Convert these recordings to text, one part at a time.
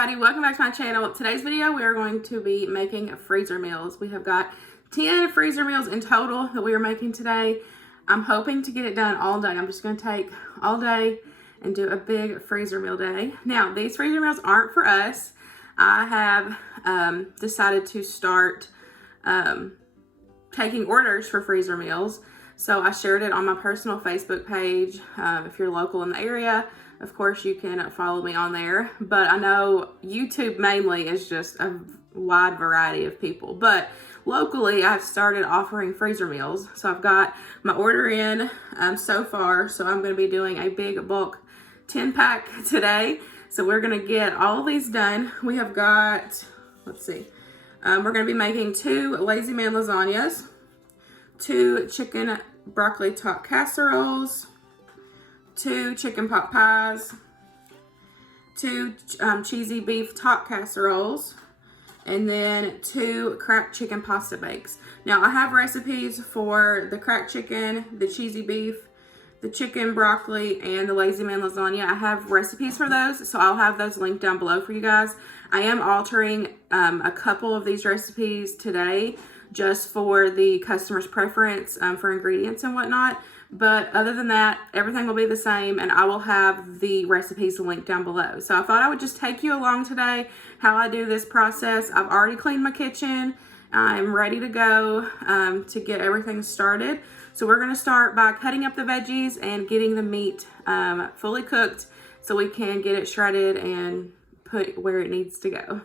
everybody, welcome back to my channel. Today's video we are going to be making freezer meals. We have got 10 freezer meals in total that we are making today. I'm hoping to get it done all day. I'm just going to take all day and do a big freezer meal day. Now these freezer meals aren't for us. I have decided to start taking orders for freezer meals. So I shared it on my personal Facebook page. If you're local in the area, of course, you can follow me on there, but I know YouTube mainly is just a wide variety of people. But locally, I've started offering freezer meals. So I've got my order in so far. So I'm going to be doing a big bulk 10-pack today. So we're going to get all of these done. We have got, let's see, we're going to be making 2 Lazy Man lasagnas, 2 chicken broccoli Taut casseroles, 2 chicken pot pies, 2 cheesy beef Taut casseroles, and then 2 cracked chicken pasta bakes. Now I have recipes for the cracked chicken, the cheesy beef, the chicken broccoli, and the Lazy Man lasagna. I have recipes for those, so I'll have those linked down below for you guys. I am altering a couple of these recipes today just for the customer's preference for ingredients and whatnot. But other than that, everything will be the same, and I will have the recipes linked down below. So I thought I would just take you along today how I do this process. I've already cleaned my kitchen. I'm ready to go to get everything started. So we're going to start by cutting up the veggies and getting the meat fully cooked so we can get it shredded and put where it needs to go.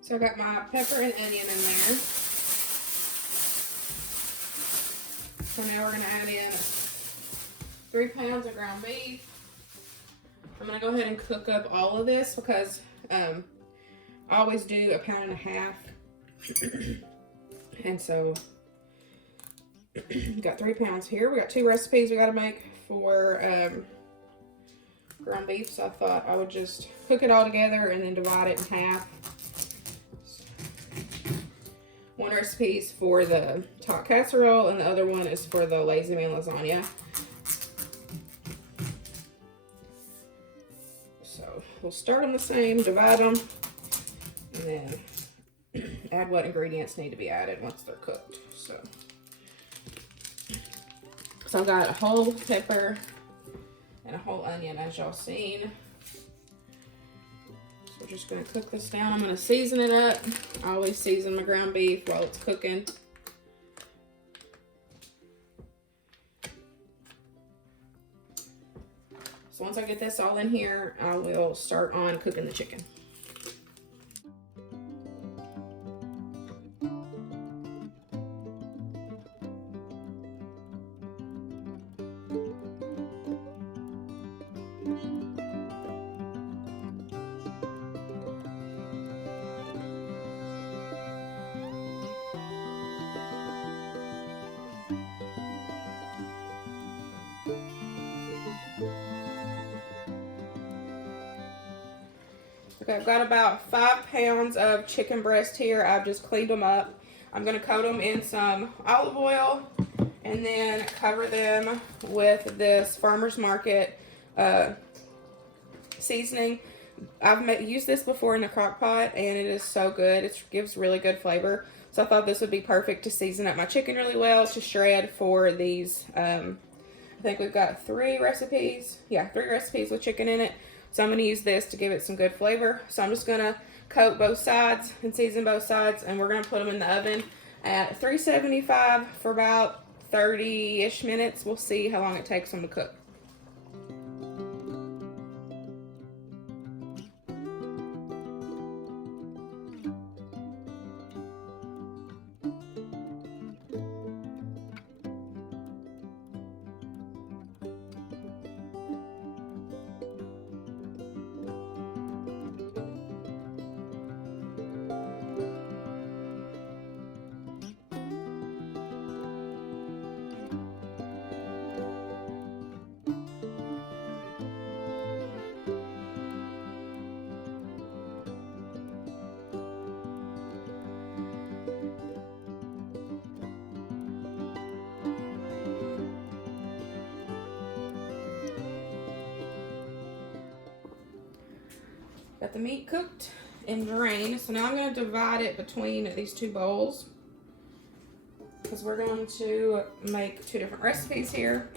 So I got my pepper and onion in there. So now we're going to add in 3 pounds of ground beef. I'm going to go ahead and cook up all of this because I always do 1.5 pounds. And so we got 3 pounds here. We got 2 recipes we got to make for ground beef. So I thought I would just cook it all together and then divide it in half. One recipe is for the Taut casserole and the other one is for the Lazy Man lasagna. So we'll start them the same, divide them, and then add what ingredients need to be added once they're cooked. So I've got a whole pepper and a whole onion, as y'all seen. We're just going to cook this down. I'm going to season it up. I always season my ground beef while it's cooking. So once I get this all in here, I will start on cooking the chicken. Okay, I've got about 5 pounds of chicken breast here. I've just cleaned them up. I'm going to coat them in some olive oil and then cover them with this Farmer's Market seasoning. I've used this before in a crock pot and it is so good. It gives really good flavor. So I thought this would be perfect to season up my chicken really well to shred for these. I think we've got 3 recipes. Yeah, 3 recipes with chicken in it. So I'm going to use this to give it some good flavor. So I'm just going to coat both sides and season both sides, and we're going to put them in the oven at 375 for about 30-ish minutes. We'll see how long it takes them to cook. Got the meat cooked and drained. So now I'm going to divide it between these two bowls, because we're going to make two different recipes here.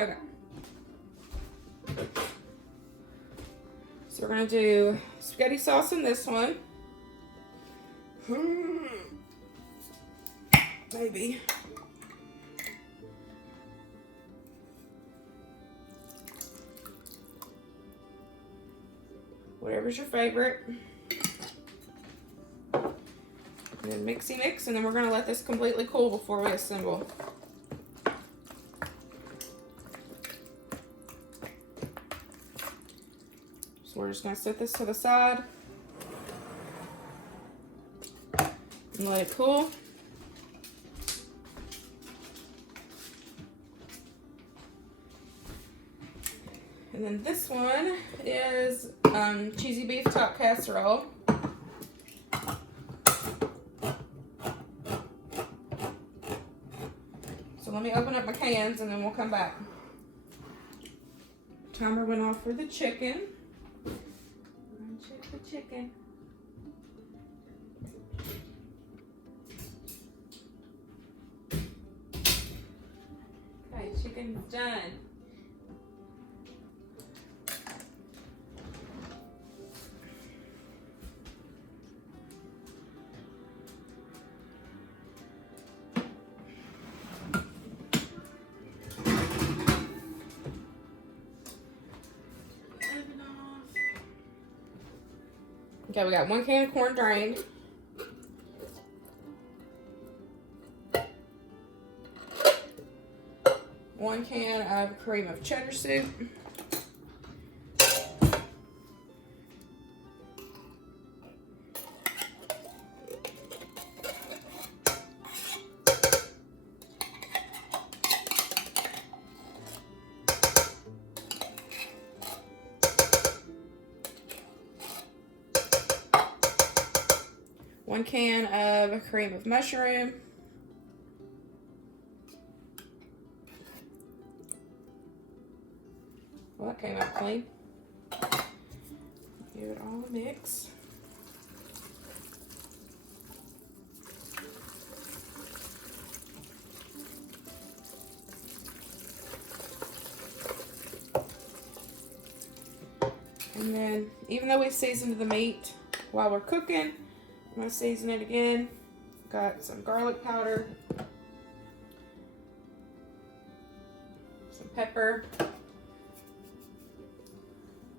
Okay. So we're gonna do spaghetti sauce in this one. Maybe. Whatever's your favorite. And then mixy mix, and then we're gonna let this completely cool before we assemble. So we're just gonna set this to the side and let it cool. And then this one is cheesy beef top casserole. So let me open up my cans and then we'll come back. Timer went off for the chicken. Check the chicken. Okay, chicken's done. Okay, we got 1 can of corn drained. One can of cream of cheddar soup. One can of cream of mushroom. Well, that came out clean. Give it all a mix. And then, even though we seasoned the meat while we're cooking, I'm going to season it again. Got some garlic powder, some pepper,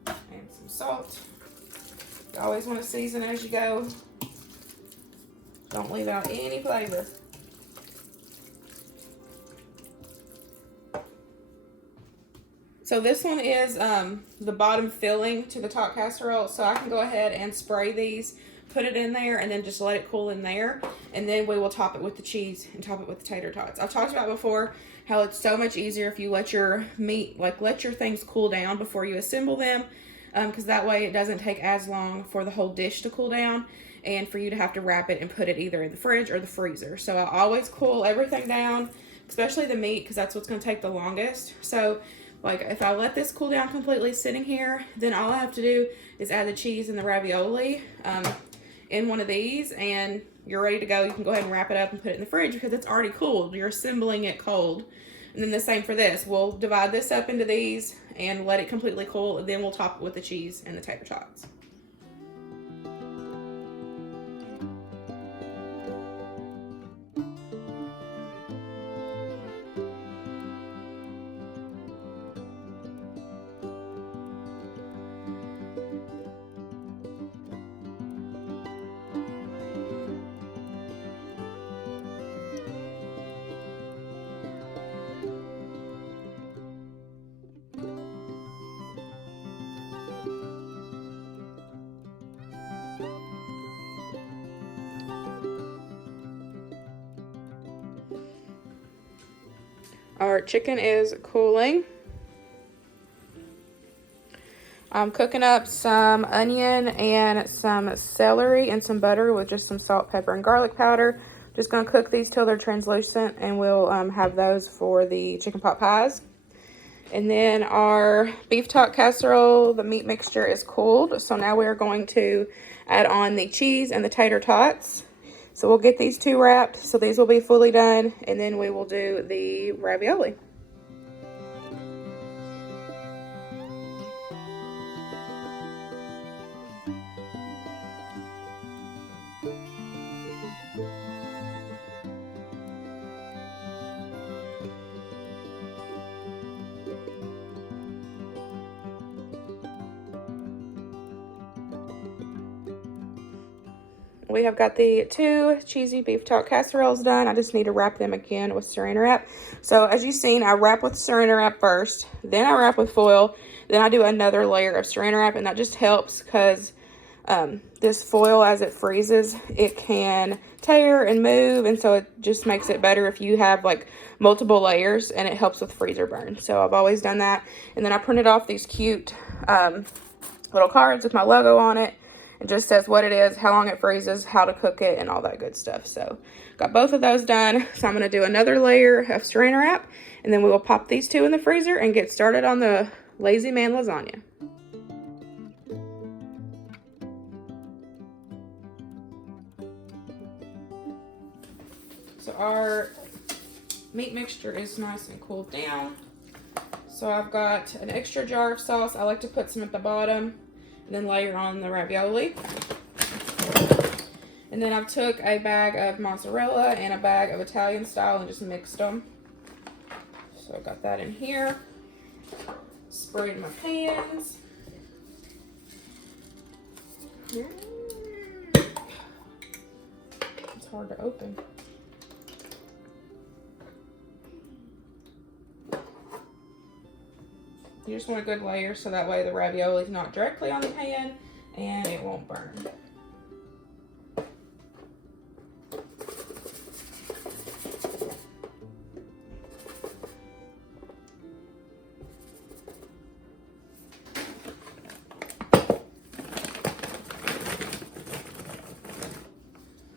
and some salt. You always want to season as you go. Don't leave out any flavor. So this one is the bottom filling to the top casserole. So I can go ahead and spray these, put it in there, and then just let it cool in there. And then we will top it with the cheese and top it with the tater tots. I've talked about before how it's so much easier if you let your meat, let your things cool down before you assemble them. Because that way it doesn't take as long for the whole dish to cool down and for you to have to wrap it and put it either in the fridge or the freezer. So I always cool everything down, especially the meat, because that's what's going to take the longest. So like if I let this cool down completely sitting here, then all I have to do is add the cheese and the ravioli in one of these, and you're ready to go. You can go ahead and wrap it up and put it in the fridge because it's already cooled. You're assembling it cold. And then the same for this. We'll divide this up into these and let it completely cool, and then we'll top it with the cheese and the tater tots. Our chicken is cooling. I'm cooking up some onion and some celery and some butter with just some salt, pepper, and garlic powder. Just going to cook these till they're translucent, and we'll have those for the chicken pot pies. And then our beef Taut casserole, the meat mixture is cooled. So now we're going to add on the cheese and the tater tots. So we'll get these two wrapped. So these will be fully done, and then we will do the ravioli. We have got the two cheesy beef Taut casseroles done. I just need to wrap them again with saran wrap. So as you've seen, I wrap with saran wrap first, then I wrap with foil, then I do another layer of saran wrap, and that just helps because this foil, as it freezes, it can tear and move, and so it just makes it better if you have like multiple layers, and it helps with freezer burn. So I've always done that. And then I printed off these cute little cards with my logo on it. It just says what it is, how long it freezes, how to cook it, and all that good stuff. So got both of those done. So I'm going to do another layer of saran wrap, and then we will pop these two in the freezer and get started on the Lazy Man lasagna. So our meat mixture is nice and cooled down. So I've got an extra jar of sauce. I like to put some at the bottom, then layer on the ravioli. And then I took a bag of mozzarella and a bag of Italian style and just mixed them. So I got that in here. Sprayed my pans. It's hard to open. You just want a good layer so that way the ravioli is not directly on the pan and it won't burn.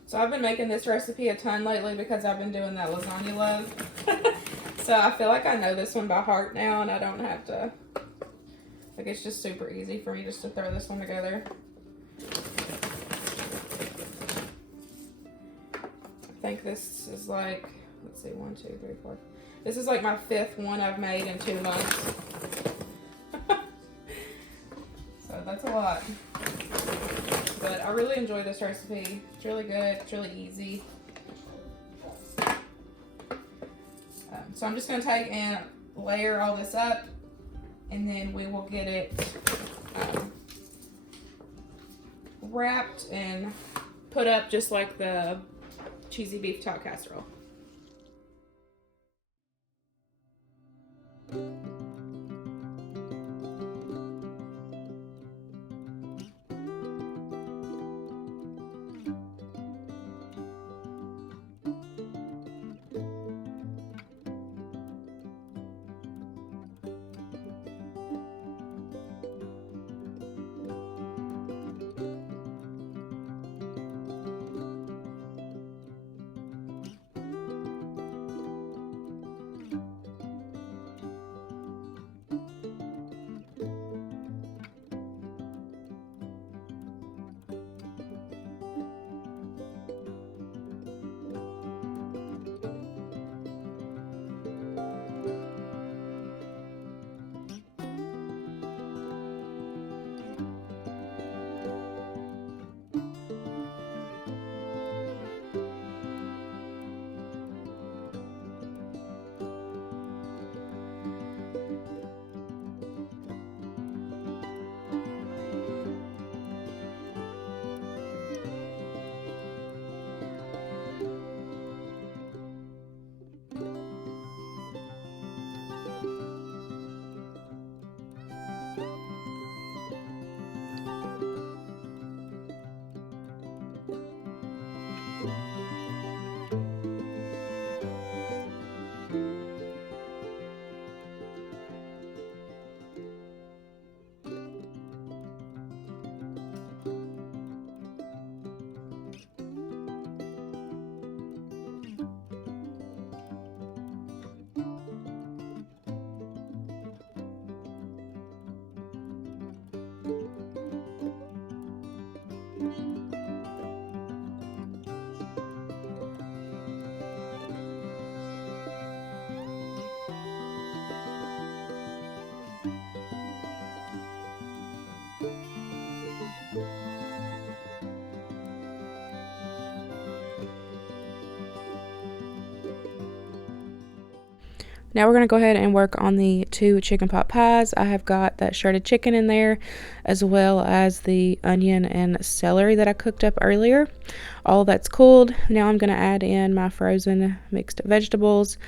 So I've been making this recipe a ton lately because I've been doing that lasagna love. So I feel like I know this one by heart now, and I don't have to, like, it's just super easy for me just to throw this one together. I think this is like, let's see, 1, 2, 3, 4. This is like my 5th one I've made in 2 months. So that's a lot. But I really enjoy this recipe. It's really good, it's really easy. So I'm just going to take and layer all this up, and then we will get it wrapped and put up just like the cheesy beef Taut casserole. Now we're going to go ahead and work on the 2 chicken pot pies. I have got that shredded chicken in there, as well as the onion and celery that I cooked up earlier. All that's cooled. Now I'm going to add in my frozen mixed vegetables,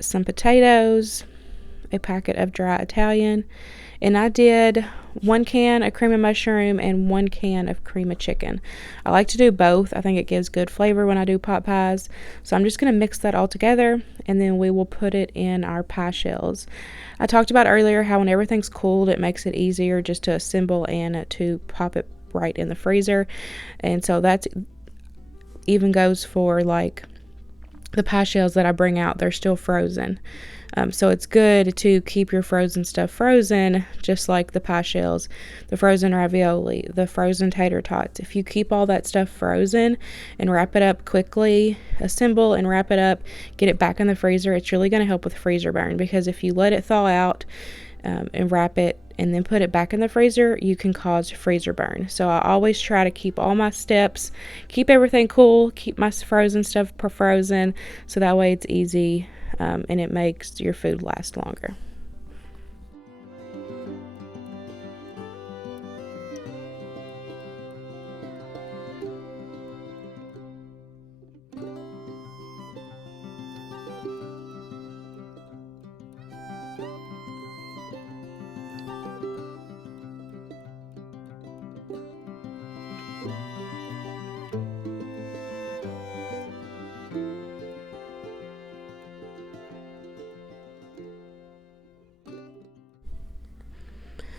some potatoes, a packet of dry Italian, and I did 1 can of cream of mushroom and 1 can of cream of chicken. I like to do both. I think it gives good flavor when I do pot pies. So I'm just going to mix that all together, and then we will put it in our pie shells. I talked about earlier how when everything's cooled, it makes it easier just to assemble and to pop it right in the freezer. And so that's even goes for like the pie shells that I bring out. They're still frozen. So it's good to keep your frozen stuff frozen, just like the pie shells, the frozen ravioli, the frozen tater tots. If you keep all that stuff frozen and wrap it up quickly, assemble and wrap it up, get it back in the freezer, it's really going to help with freezer burn, because if you let it thaw out and wrap it and then put it back in the freezer, you can cause freezer burn. So I always try to keep all my steps, keep everything cool, keep my frozen stuff frozen, so that way it's easy and it makes your food last longer.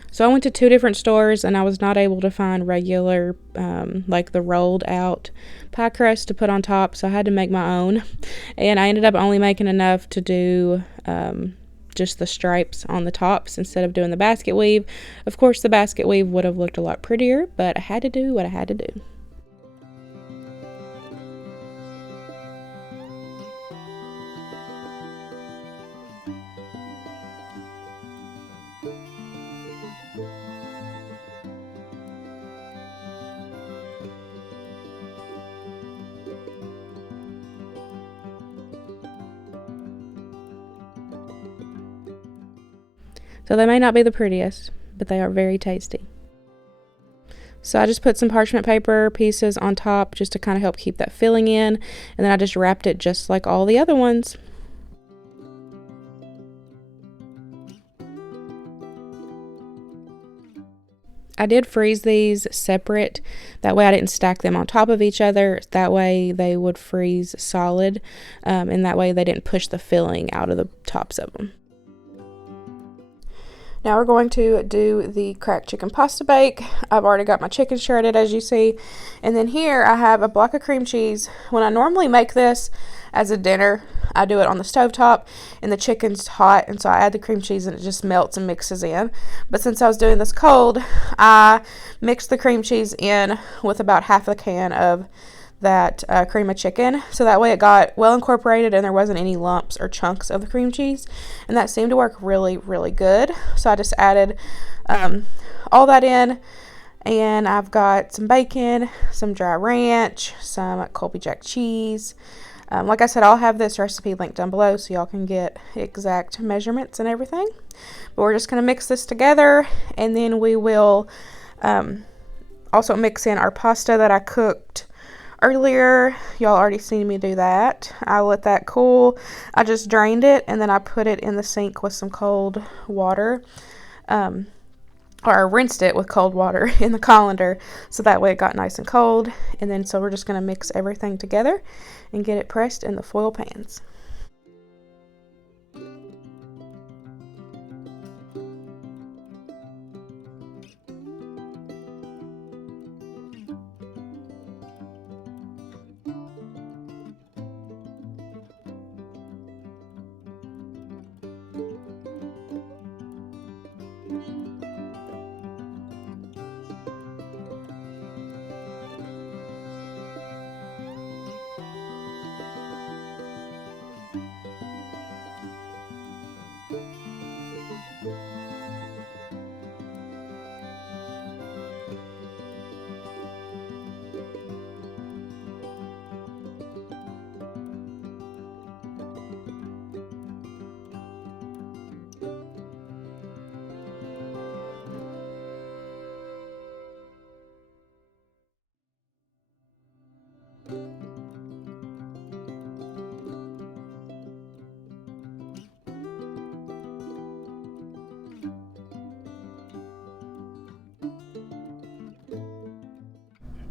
So I went to 2 different stores and I was not able to find regular, like the rolled out pie crust to put on top. So I had to make my own. And I ended up only making enough to do just the stripes on the tops instead of doing the basket weave. Of course, the basket weave would have looked a lot prettier, but I had to do what I had to do. So they may not be the prettiest, but they are very tasty. So I just put some parchment paper pieces on top just to kind of help keep that filling in, and then I just wrapped it just like all the other ones. I did freeze these separate, that way I didn't stack them on top of each other, that way they would freeze solid, and that way they didn't push the filling out of the tops of them. Now we're going to do the cracked chicken pasta bake. I've already got my chicken shredded, as you see. And then here I have a block of cream cheese. When I normally make this as a dinner, I do it on the stovetop and the chicken's hot, and so I add the cream cheese and it just melts and mixes in. But since I was doing this cold, I mixed the cream cheese in with about half a can of that cream of chicken, so that way it got well incorporated and there wasn't any lumps or chunks of the cream cheese, and that seemed to work really good. So I just added all that in, and I've got some bacon, some dry ranch, some Colby Jack cheese. Like I said, I'll have this recipe linked down below so y'all can get exact measurements and everything, but we're just going to mix this together, and then we will also mix in our pasta that I cooked earlier. Y'all already seen me do that. I let that cool. I just drained it and then I put it in the sink with some cold water, or I rinsed it with cold water in the colander, so that way it got nice and cold. And then so we're just going to mix everything together and get it pressed in the foil pans.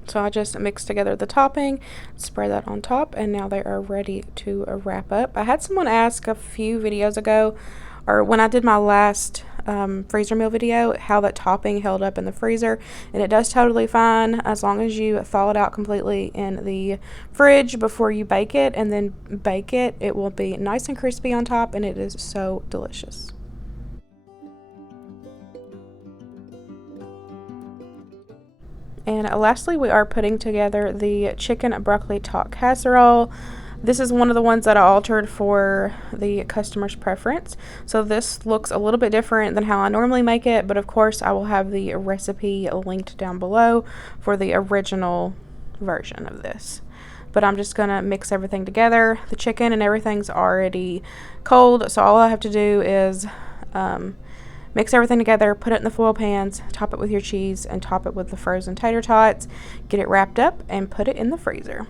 So I just mixed together the topping, spread that on top, and now they are ready to wrap up. I had someone ask a few videos ago, or when I did my last freezer meal video, how that topping held up in the freezer, and it does totally fine as long as you thaw it out completely in the fridge before you bake it, and then bake it. It will be nice and crispy on top, and it is so delicious. And lastly, we are putting together the chicken broccoli taut casserole. This is one of the ones that I altered for the customer's preference. So this looks a little bit different than how I normally make it, but of course I will have the recipe linked down below for the original version of this. But I'm just gonna mix everything together. The chicken and everything's already cold, so all I have to do is mix everything together, put it in the foil pans, top it with your cheese, and top it with the frozen tater tots. Get it wrapped up and put it in the freezer.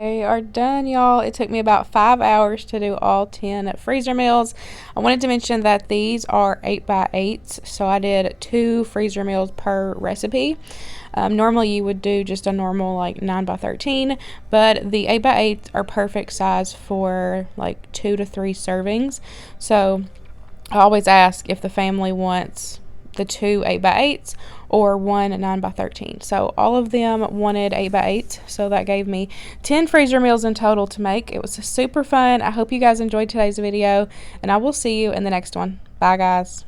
They are done, y'all. It took me about 5 hours to do all 10 freezer meals. I wanted to mention that these are 8x8s, so I did 2 freezer meals per recipe. Normally you would do just a normal like 9x13, but the 8x8s are perfect size for like 2 to 3 servings. So I always ask if the family wants the 2 8x8s or 1 9x13. So all of them wanted 8x8, so that gave me 10 freezer meals in total to make. It was super fun. I hope you guys enjoyed today's video, and I will see you in the next one. Bye guys.